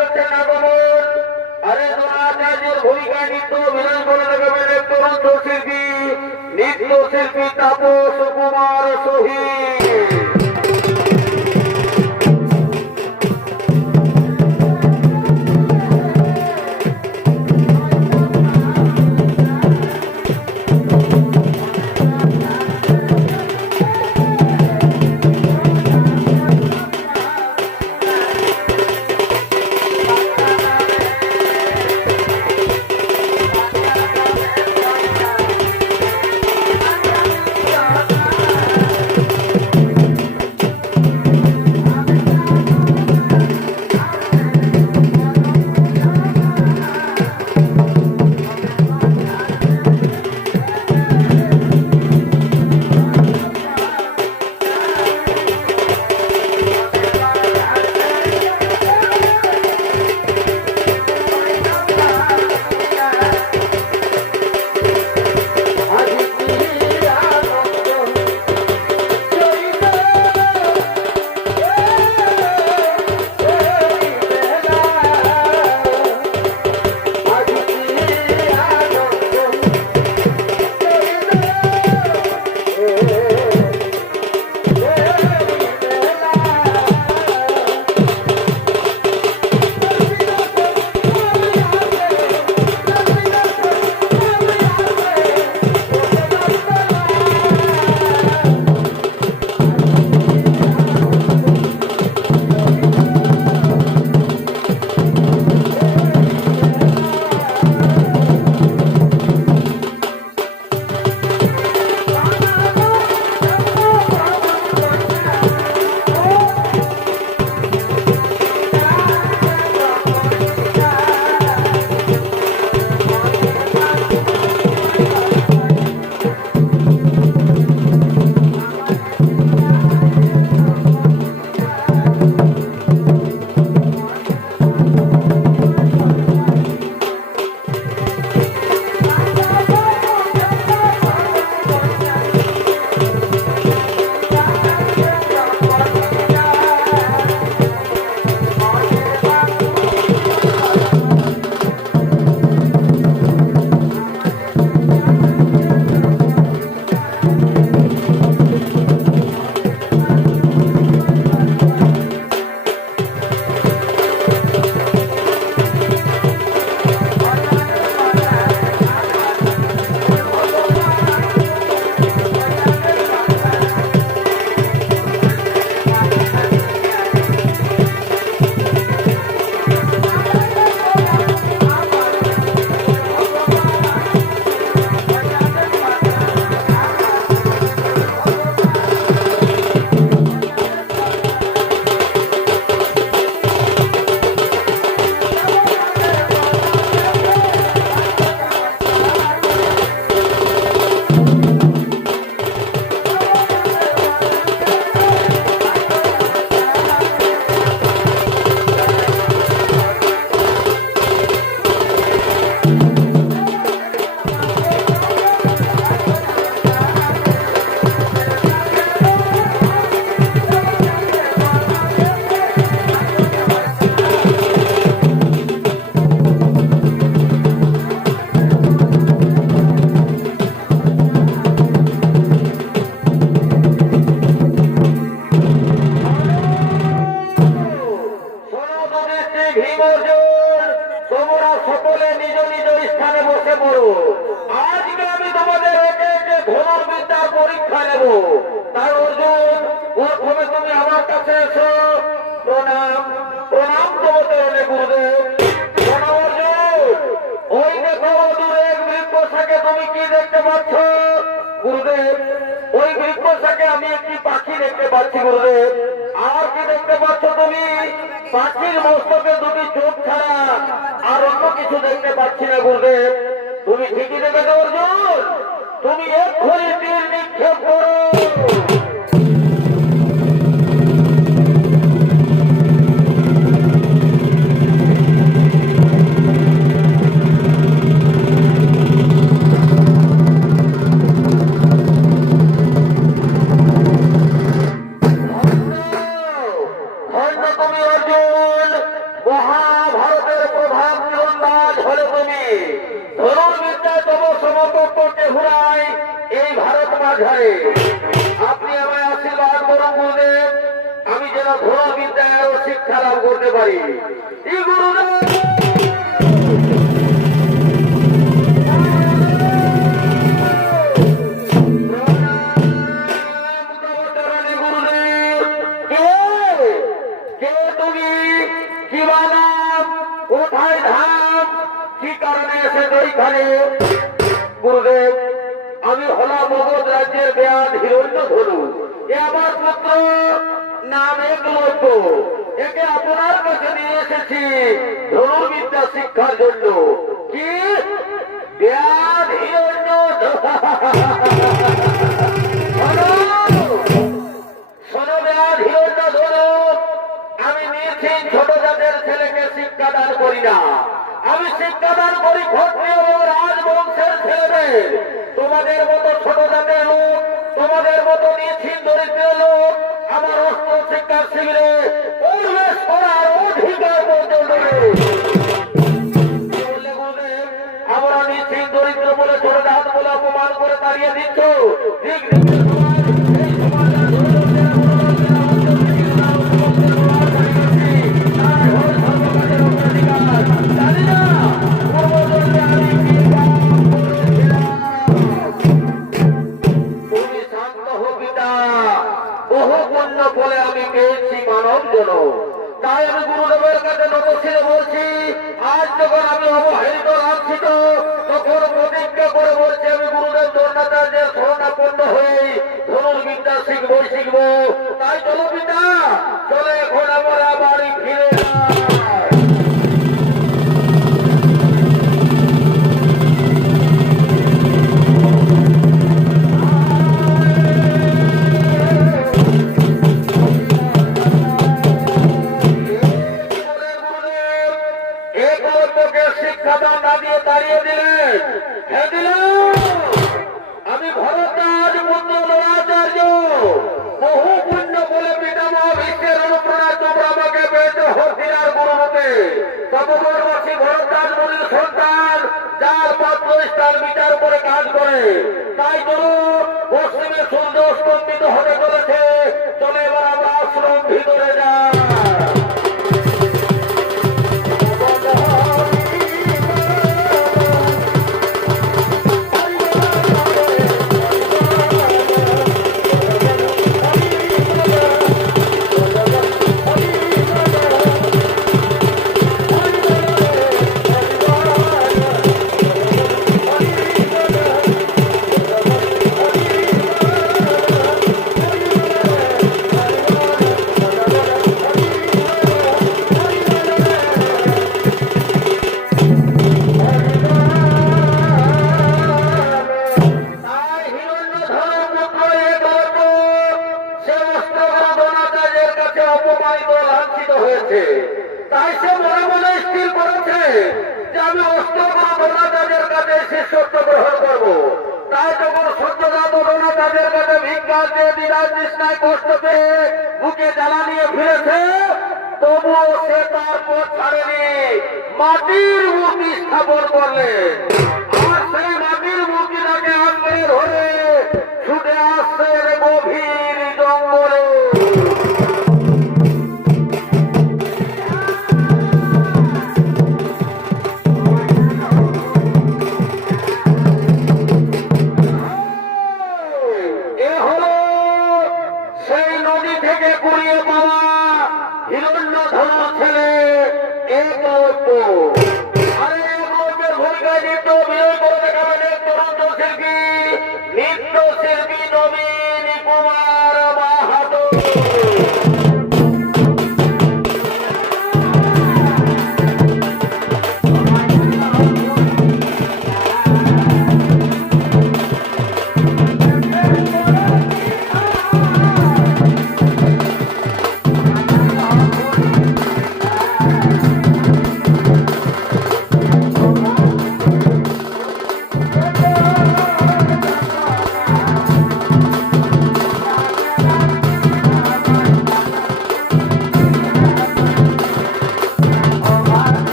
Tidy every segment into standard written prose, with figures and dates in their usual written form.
করছেন আগমন আরে দ্রোণাচার্যের ভূমিকায় নৃত্য অভিনয় করে দেখাবেন এক তরুণ শিল্পী নৃত্যশিল্পী তাপস কুমার শহীদ। গুরুদেব ওই বৃক্ষটাকে আমি একটি পাখি দেখতে পাচ্ছি গুরুদেব। আর কি দেখতে পাচ্ছ তুমি? পাখির মস্তকে দুটি চোখ ছাড়া আর অন্য কিছু দেখতে পাচ্ছি না গুরুদেব। তুমি ঠিকই দেখেছো অর্জুন, তুমি এক্ষুনি তীর নিক্ষেপ করো। সমতত্ত্ব কেহ নাই এই ভারত মাঝারে। আপনি আমায় আশীর্বাদ করুন গুরুদেব, আমি যেন ধর্ম বিদ্যায় আরো শিক্ষা লাভ করতে পারি। এই গুরুদেব কোথায় ধাম, কি কারণে এসেছে এইখানে? গুরুদেব, আমি হলাম মগধ রাজ্যের বেয়াদ হিরণ্যধনু। এ আমার পুত্র, নাম একলব্য। একে আপনার কাছে নিয়ে এসেছি ধনুর্বিদ্যা শিক্ষার জন্য। কি বেয়াদ হিরণ্যধনু? শোনো বেয়াদ হিরণ্যধনু, আমি নিশ্চিত ছোট জাতের ছেলেকে শিক্ষাদান করি না। আমি শিক্ষাদান করি ক্ষত্রিয় ও রাজবংশের ছেলেদের। তোমাদের মতো ছোট জাতের লোক, তোমাদের মতো নিশ্চিত দরিদ্র লোক আমার অস্ত্র শিক্ষার শিবিরে প্রবেশ করার অধিকার পর্যন্ত নেই। আমরা নিশ্চিত দরিদ্র বলে ছোট জাত বলে অপমান করে তাড়িয়ে দিচ্ছ। দিক দিকের সমাজ, এই সমাজ ফলে আমি পেয়েছি মানব জন। তাই আমি গুরুদেবের কাছে নতশিরে বলছি, আজ যখন আমি অবহেলিত লাঞ্ছিত, তখন প্রতিজ্ঞা করে বলছি আমি গুরুদেব দ্রোণাচার্যের শরণাপন্ন হয়ে ধনুর্বিদ্যা শিখবো। তাই চলো পিতা, চলে এখন আমরা বাড়ি ফিরে শিক্ষাদান না দিয়ে তাড়িয়ে দিলেন। হ্যাঁ দিলাম, আমি ভরদ্বাজ পুত্র দ্রোণাচার্য। বহু পুণ্য বলে পিতামহ ভীষ্মের অনুপ্রেরণা তোমরা আমাকে পেয়েছে হস্তিনার গুরুরূপে। তপবর্ষী ভরদ্বাজ মুনির সন্তান, যার পাত্র স্থান বিচার করে কাজ করে। তাই চলো, পশ্চিমে সূর্য স্তম্ভিত হতে চলেছে। চলে এবার আমরা আশ্রম ভিতরে যাই। তাই সে মনে মনে স্থির করেছে যে আমি অস্ত্রগুলো দ্রোণাচার্যের কাছে শিষ্যত্ব গ্রহণ করব। তাই যখন সত্যজাত দ্রোণাচার্যের কাছে ভিক্ষা দিয়ে দিনার তৃষ্ণায় কষ্ট পেয়ে বুকে জ্বালা নিয়ে ফিরেছে, তবুও সে তার পথ ছাড়েনি, মাটির মূর্তি স্থাপন করলেন। আর সেই মাটির মূর্তিটাকে আঁকড়ে ধরে ছুটে আসছে গভীর জঙ্গলে।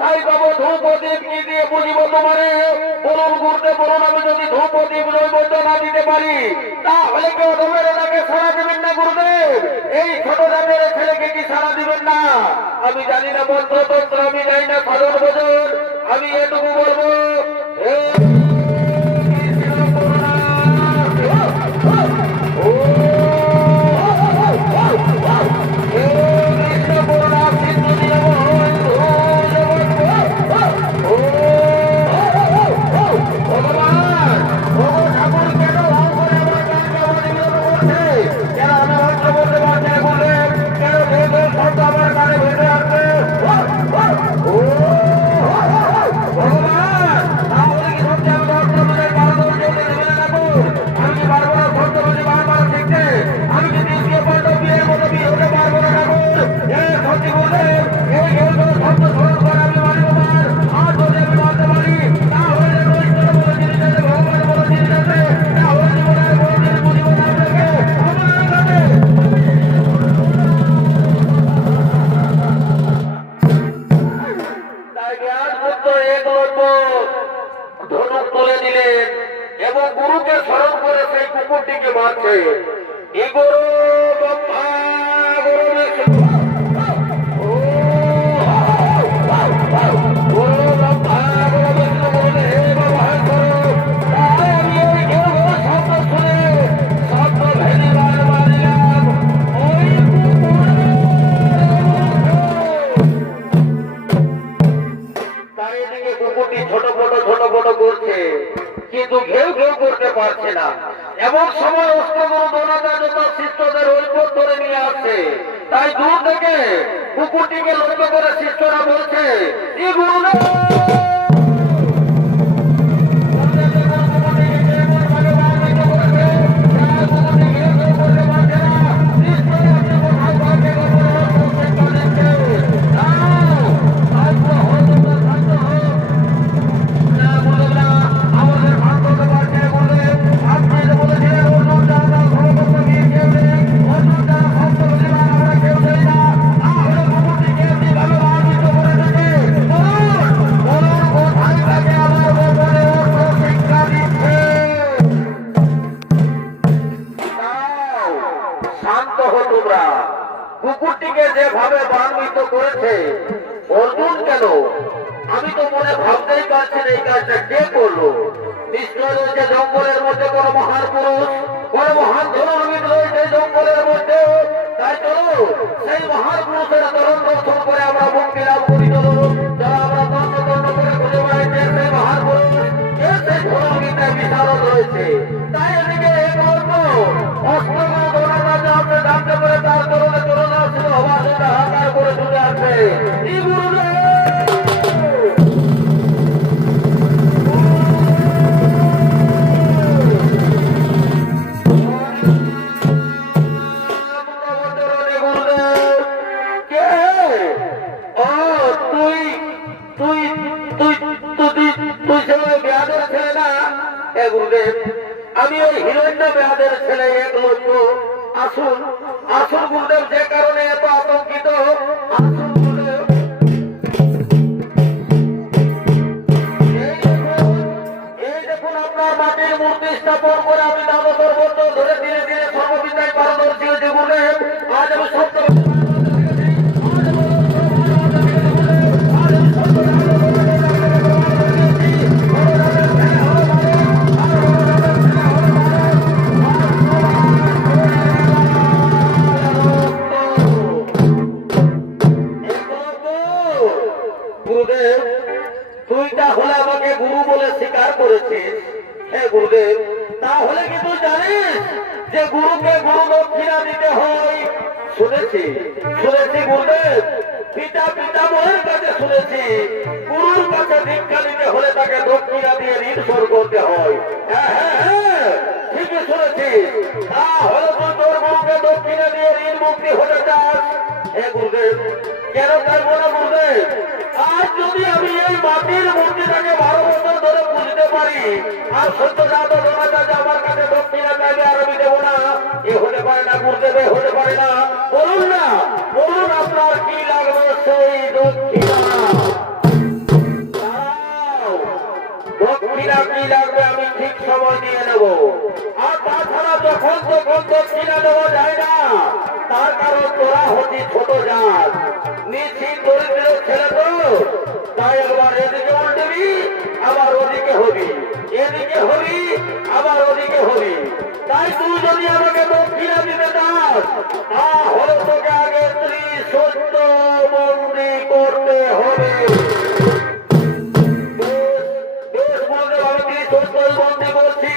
কোথায় পাবো ধূপ দ্বীপ কি দিয়ে বুঝিব তোমারে? বলুন গুরুদেব বলুন, আমি যদি ধূপ দ্বীপ নৈবেদ্য না দিতে পারি তাহলে কেউ তোমার এলাকে সাড়া দিবেন না গুরুদেব? এই ছোট জাতের ছেলেকে কি সাড়া দিবেন না? আমি জানি না মন্ত্রতন্ত্র, আমি জানি না সাধন ভজন, আমি এটুকু বলবো ধনুক তুলে দিলেন এবং গুরুকে স্মরণ করে সেই কুকুরটিকে মারছে। ইগোরো ব্রহ্মা গুরু বিষ্ণু কিন্তু ঘেউ ঘেউ করতে পারছে না। এমন সময় অষ্টগুরু দ্রোণাচার্য তার শিষ্যদের ঐক্য ধরে নিয়ে আসছে। তাই দূর থেকে কুকুরটিকে লক্ষ্য করে শিষ্যরা বলছে, ই গুরুদেব কুকুরটিকে যেভাবে বান্বিত করেছে অর্জুন কেন, আমি তো মনে ভাবতেই পারছি না এই কাজটা কে করলো। নিশ্চয় রয়েছে জঙ্গলের মধ্যে কোন মহান পুরুষ, কোন মহান ধনুর্বিদ রয়েছে জঙ্গলের মধ্যে। তাই চলো সেই মহান পুরুষের চরণ দর্শন করে আমরা মুক্তি লাভ করি। চলো যারা আমরা তন্ন তন্ন করে খুঁজে বেড়াইছে সেই মহান পুরুষ কে, সেই ধনুর্বিদে বিশারদ রয়েছে। তাই এদিকে এক অল্প অস্ত্রগুলো দৌড়াটা যাতে জানতে পারে তার চরণে চরণ আসছিল হওয়া সেটা হাকার করে চলে আসবে। এই গুরুদেব আমি ওই হিরণ্য ব্যাধের ছেলে এক লক্ষ। আসুন আসুন গুরুদেব, যে কারণে এত আতঙ্কিত, আসুন গুরুদেব। এই দেখুন আপনার মাটির মূর্তি স্থাপন করে আমি দামোদর বছর ধরে ধীরে ধীরে সর্ববিদ্যায় পারদর্শী হয়েছি গুরুদেব। আজ আমি সত্য গুরুদেব, তুই তাহলে আমাকে গুরু বলে স্বীকার করেছিস। হ্যাঁ গুরুদেব, তাহলে কি তুই জানিস যে গুরুকে গুরু দক্ষিণা দিতে হয়? শুনেছি শুনেছি গুরুদেব, পিতা পিতামহের কাছে শুনেছি গুরুর কাছে দীক্ষা নিতে হলে তাকে দক্ষিণা দিয়ে ঋণ শোধ করতে হয়। হ্যাঁ হ্যাঁ হ্যাঁ, ঠিকই শুনেছি। তাহলে তুই তোর গুরুকে দক্ষিণা দিয়ে ঋণ মুক্তি হতে চাস? হ্যাঁ গুরুদেব, কেন চাইবো না গুরুদেব? আজ যদি আমি এই মাটির মূর্তিটাকে 12 বছর ধরে বুঝতে পারি আর সত্যজাত দ্রোণাচার্য আমার কাছে দক্ষিণা চাইবে আর আমি দেবো না, এ হতে পারে না গুরুদেব, এ হতে পারে না। বলুন না, বলুন আপনার কি লাগবে সেই দক্ষিণা। একবার এদিকে উল্টবি আবার ওদিকে হবি, এদিকে হবি আবার ওদিকে হবি। তাই তুই যদি আমাকে দক্ষিণা দিতে চাস তাহলে তোকে আগে ত্রিসত্য বন্দি করতে হবে। বেশ বলতে আমি ত্রিসত্য বন্দি করছি।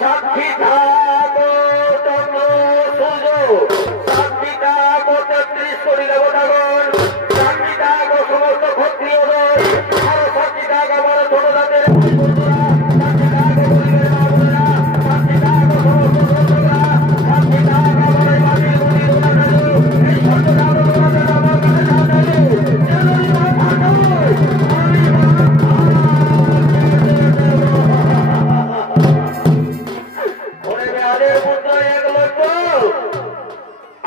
সাক্ষী থাকো চন্দ্র সূর্য, সাক্ষী থাকো 33 কোটি দেবতাগণ, সাক্ষী থাকো সমস্ত ক্ষত্রিয়গণ, আরো সাক্ষী থাক আমার ছোট জাতের ভাই বন্ধুরা, সাক্ষী থাকো পরিবারের মা বোনেরা, সাক্ষী থাকো সমস্ত বন্ধুরা, সাক্ষী থাক আমার এই মাটির মুনি দোলা চালু, এই সত্য জানো তোমাদের আমার কাছে না চালু, যেন মা থাকো আমি ওরে বেহাদের পুত্র এক লক্ষ।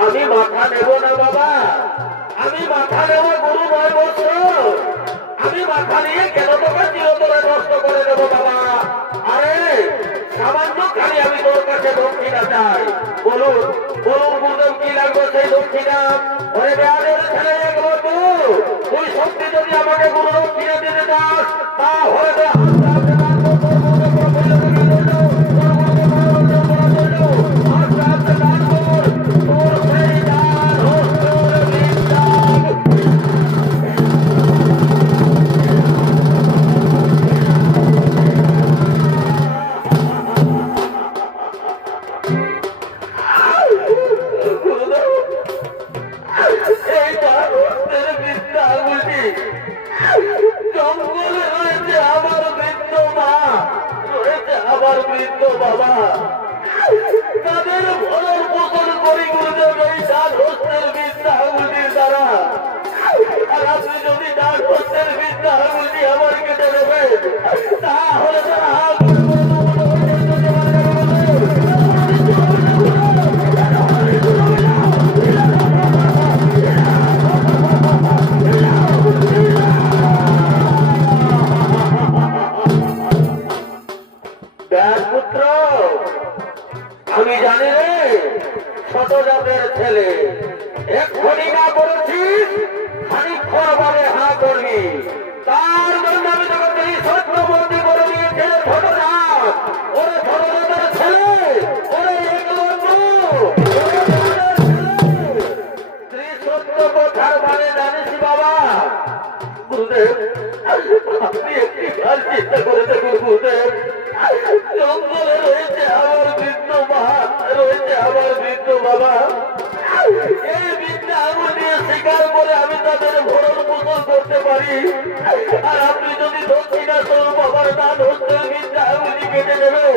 আমি মাথা নেব না বাবা, আমি মাথা নেব গুরু 9 বছর। আমি মাথা নিয়ে কেন তোকে চিরতরে নষ্ট করে দেবো বাবা? আরে সামান্য খালি আমি তোর কাছে দক্ষিণা চাই। বলুন বলুন গুরুদেব কি লাগবে সেই দক্ষিণা? ওরে বেহাদের ছেলে এক লক্ষ, তুই সত্যি যদি আমাকে গুরু দক্ষিণা দিতে চাস তাহলে তো আস্তে আস্তে দান কর, তোর মনে কোনো বলে তোকে বললো, তোর মনে কোনো বললো, আস্তে আস্তে দান কর, তোর সেই দান হস্তের বিদ্যা। গুরুদেব, এই দান হস্তের বিদ্যা আঙুলটি জঙ্গলে রয়েছে আমার বৃদ্ধ মা, রয়েছে আমার বৃদ্ধ বাবা, তাদের ভরণ পোষণ করি গুরুদেব এই ডান হস্তের বিদ্যা আঙুলটির দ্বারা। আর আপনি যদি ডান হস্তের বিদ্যা আঙুলটি আমার কেটে দেবেন তাহলে তারা পুত্র, আমি জানি রে ছোট জাতের ছেলে, এক্ষুনি না করেছিস খানিক্ষণ পরে হা করবি। তার জন্য আমি তোকে ত্রিসত্য বন্দি করে দিয়েছে ছোট জাত। ওরে ছোট জাতের ছেলে, ওরে এক লক্ষ, ত্রিসত্য কথার মানে জানিস বাবা? গুরুদেব, আপনি একটি কাজ চিন্তা করে দেখুন গুরুদেব, জঙ্গলে রয়েছে আমার বৃদ্ধ মা, রয়েছে আমার বৃদ্ধ বাবা, এই বিদ্যা আঙুল দিয়ে শিকার করে আমি তাদের ভরণ পোষণ করতে পারি। আর আপনি যদি দক্ষিণা স্বরূপ আমার দান হস্তের বিদ্যা আঙুলি কেটে নেবেন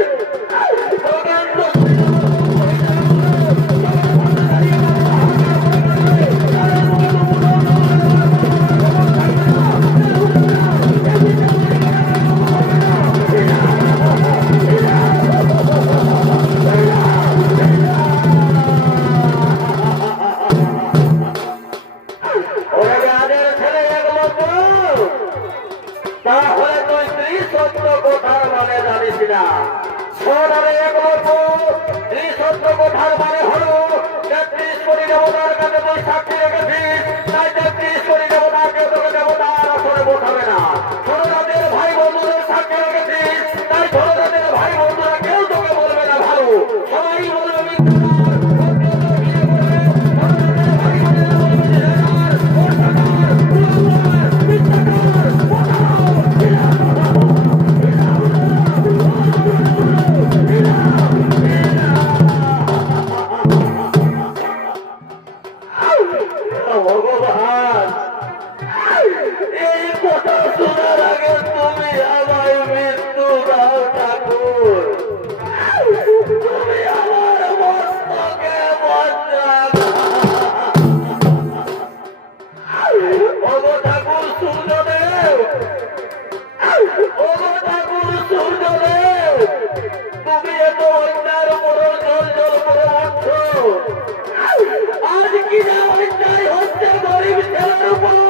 তাহলে তুই ত্রিসত্য কথার মানে জানিস না। সোনারে এক লক্ষ, ত্রিসত্য কথার মানে হলো 33 কোটি দেবতার কাছে তুই সাক্ষী রেখেছিস, তাই 33 কোটি দেবতার কেউ তোকে দেবতার আসরে বসাবে না। ছোট জাতের ভাই বন্ধুদের সাক্ষী রেখেছিস, তাই ছোট জাতের ভাই বন্ধুরা কেউ তোকে বলবে না ভালো, সবাই বলবে ভগবান। এই কথা শোনার আগে তুমি আমায় মৃত্যু দাও ঠাকুর, তুমি আমার মস্তকে ওগো ঠাকুর সূর্যদেব, ওগো ঠাকুর সূর্যদেব, তুমি এত অন্যায়ের উপর জল জল করে উঠছো। আজ কি না অন্যায় হচ্ছে গরিব ছেলের উপর,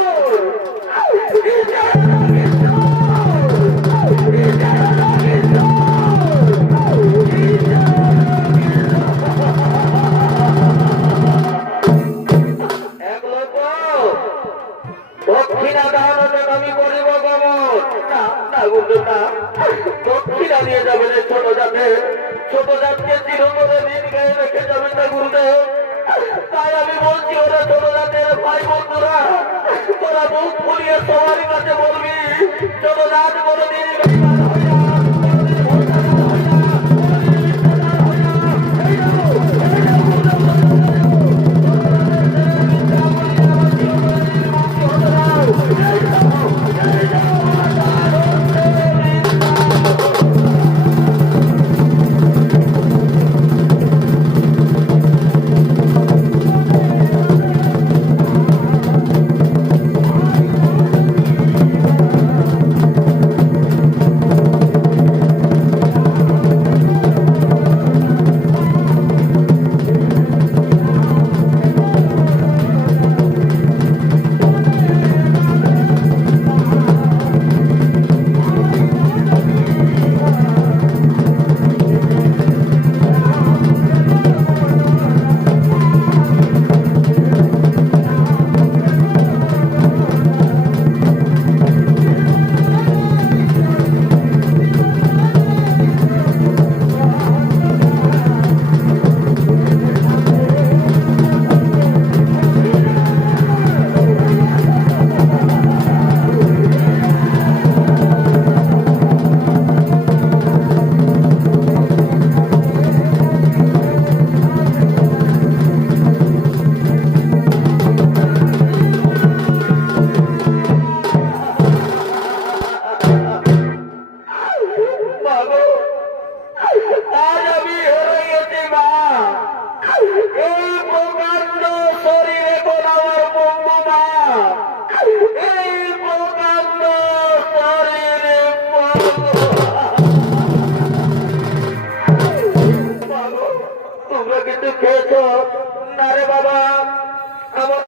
দক্ষিণা দান আমি করিব না গুরুদেব না, দক্ষিণা নিয়ে যাবেন এই ছোট জাতকে চিরতরে নীল গায়ে রেখে যাবেন না গুরুদেব। তাই আমি বলছি ওরা ছোট জাতের ভাই বন্ধুরা, তোরা মুখ ফুলিয়ে সবার কাছে বলবি ছোট জাত বলে